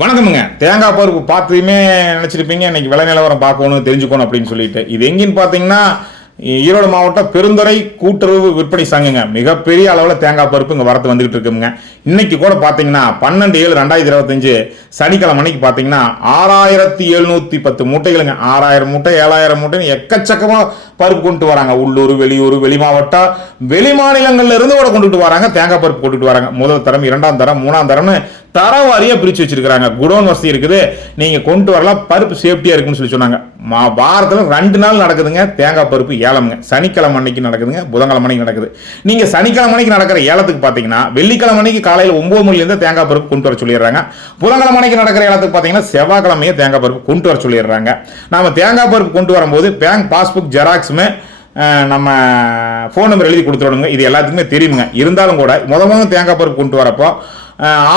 வணக்கமுங்க. தேங்காய் பருப்பு பார்த்துமே நினச்சிருப்பீங்க இன்னைக்கு விலை நிலவரம் பார்க்கணும் தெரிஞ்சுக்கணும் அப்படின்னு சொல்லிட்டு. இது எங்கேன்னு பார்த்தீங்கன்னா ஈரோடு மாவட்டம் பெருந்துறை கூட்டுறவு விற்பனை சங்கங்க. மிகப்பெரிய அளவில் தேங்காய் பருப்பு இங்கே வரத்து வந்துகிட்டு இருக்குங்க. இன்னைக்கு கூட பார்த்தீங்கன்னா 12/7/2025 சனிக்கிழமை அன்னைக்கு பார்த்தீங்கன்னா 6710 மூட்டைகளுங்க. 6000 மூட்டை 7000 மூட்டைன்னு எக்கச்சக்கமாக பருப்பு கொண்டு வராங்க. உள்ளூர் வெளியூர் வெளி மாவட்டம் வெளி மாநிலங்கள்ல இருந்து கூட கொண்டுட்டு வராங்க. தேங்காய் பருப்பு கொண்டுட்டு வராங்க. முதல் தரம், இரண்டாம் தரம், மூணாம் தரம்னு தரவாரியா பிரிச்சு வச்சிருக்காங்க. குடோன் வசதி இருக்குது, நீங்க கொண்டு வரலாம், பருப்பு சேஃப்டியா இருக்குன்னு சொல்லி சொன்னாங்க. வாரத்துல 2 நாள் நடக்குதுங்க தேங்காய் பருப்பு ஏலம்ங்க. சனிக்கிழமை அன்னைக்கு நடக்குதுங்க, புதன்கிழமை அன்னைக்கு நடக்குது. நீங்க சனிக்கிழமை அன்னைக்கு நடக்கிற ஏலத்துக்கு பாத்தீங்கன்னா வெள்ளிக்கிழமை அன்னைக்கு காலையில 9 மணில இருந்து தேங்காய் பருப்பு கொண்டு வர சொல்லிடுறாங்க. புதன்கிழமை அன்னைக்கு நடக்கிற ஏலத்துக்கு பாத்தீங்கன்னா செவ்வாய்க்கிழமையே தேங்காய் பருப்பு கொண்டு வர சொல்லிடுறாங்க. நாம தேங்காய் பருப்பு கொண்டு வரும்போது பேங்க் பாஸ்புக் ஜெராக்ஸுமே நம்ம ஃபோன் நம்பர் எழுதி கொடுத்துடணுங்க. இது எல்லாத்துக்குமே தெரியுங்க. இருந்தாலும் கூட முதல்ல தேங்காய் பருப்பு கொண்டு வரப்போ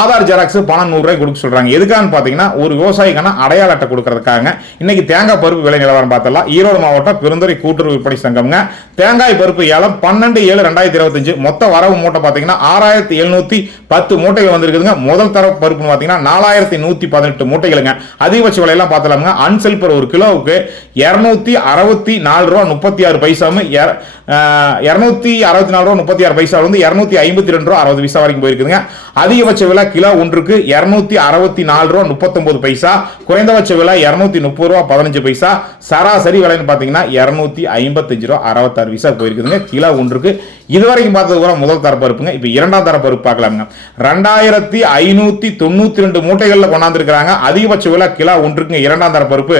ஆதார் ஜெராக்ஸ் பணம் 100 ரூபாய் கொடுக்க சொல்றாங்க. எதுக்கான்னு பாத்தீங்கன்னா ஒரு விவசாயிக்கான அடையாள அட்டை கொடுக்கறதுக்காக. இன்னைக்கு தேங்காய் பருப்பு விலை நிலவரம் பார்த்தலாம். ஈரோடு மாவட்டம் பெருந்துறை கூட்டுறவு விற்பனை சங்கம்ங்க. தேங்காய் பருப்பு ஏலம் 12/7/2025 மொத்த வரவு மூட்டை பாத்தீங்கன்னா 6710 மூட்டைகள் வந்திருக்குதுங்க. முதல் தர பருப்புன்னு பாத்தீங்கன்னா 4118 மூட்டைகளுங்க. அதிகபட்ச விலையெல்லாம் பார்த்தலாமுங்க. அன்செல்பர் ஒரு கிலோவுக்கு 264 ரூபா 36 பைசாமு 264 ரூபா 36 பைசா வந்து 252 ரூபா 60 பைசா வரைக்கும் போயிருக்குதுங்க. அதிகபட்ச விலை கிலோ ஒன்றுக்கு 264 ரூபா 39 பைசா. குறைந்தபட்ச விலை 230 ரூபா 15 பைசா. சராசரி விலைன்னு பாத்தீங்கன்னா 255 ரூபா 66 பைசா போயிருக்குதுங்க கிலோ ஒன்றுக்கு. இதுவரைக்கும் பார்த்தது கூட முதல் தர பருப்புங்க. இப்ப இரண்டாம் தர பருப்பு பார்க்கலாமுங்க. 2592 மூட்டைகள்ல கொண்டாந்துருக்காங்க. அதிகபட்ச விலை கிலோ ஒன்றுக்கு இரண்டாம் தர பருப்பு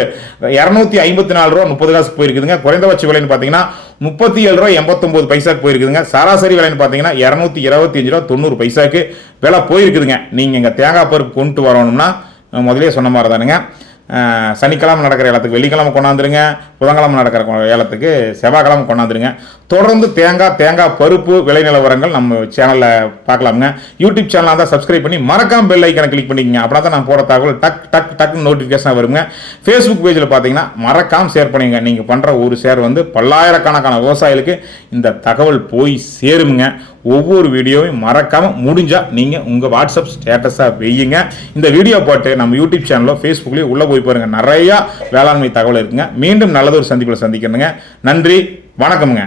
254 ரூபா 30 காசு போயிருக்குதுங்க. குறைந்தபட்ச விலைன்னு பாத்தீங்கன்னா 37 ரூபா 89 பைசாக்கு போயிருக்குதுங்க. சராசரி விலைன்னு பாத்தீங்கன்னா 225 ரூபா 90 பைசாக்கு விலை போயிருக்குதுங்க. நீங்க இங்க தேங்காய் பருப்பு கொண்டு வரணும்னா முதலே சொன்ன மாதிரி தானுங்க. சனிக்கிழமை நடக்கிற ஏலத்துக்கு வெள்ளிக்கிழமை கொண்டாந்துருங்க, புதன்கிழமை நடக்கிற ஏலத்துக்கு செவ்வாய்க்கிழமை கொண்டாந்துருங்க. தொடர்ந்து தேங்காய் பருப்பு விலை நிலவரங்கள் நம்ம சேனலில் பார்க்கலாமுங்க. யூடியூப் சேனலாக தான் சப்ஸ்கிரைப் பண்ணி மறக்காம பெல் ஐக்கனை கிளிக் பண்ணிக்கங்க. அப்படின்னா தான் நான் போகிற தகவல் டக்குன்னு நோட்டிஃபிகேஷன் வருங்க. ஃபேஸ்புக் பேஜில் பார்த்தீங்கன்னா மறக்காம ஷேர் பண்ணிங்க. நீங்கள் பண்ணுற ஒரு ஷேர் வந்து பல்லாயிரக்கணக்கான விவசாயிகளுக்கு இந்த தகவல் போய் சேருங்க. ஒவ்வொரு வீடியோவையும் மறக்காம முடிஞ்சா நீங்க உங்க வாட்ஸ்அப் ஸ்டேட்டஸா வையுங்க. இந்த வீடியோ போட்டு நம்ம யூடியூப் சேனலோ ஃபேஸ்புக்லயோ உள்ள போய் பாருங்க. நிறைய வேளாண்மை தகவல் இருக்குங்க. மீண்டும் நல்லதொரு சந்திப்பில் சந்திக்கணுங்க. நன்றி, வணக்கம்ங்க.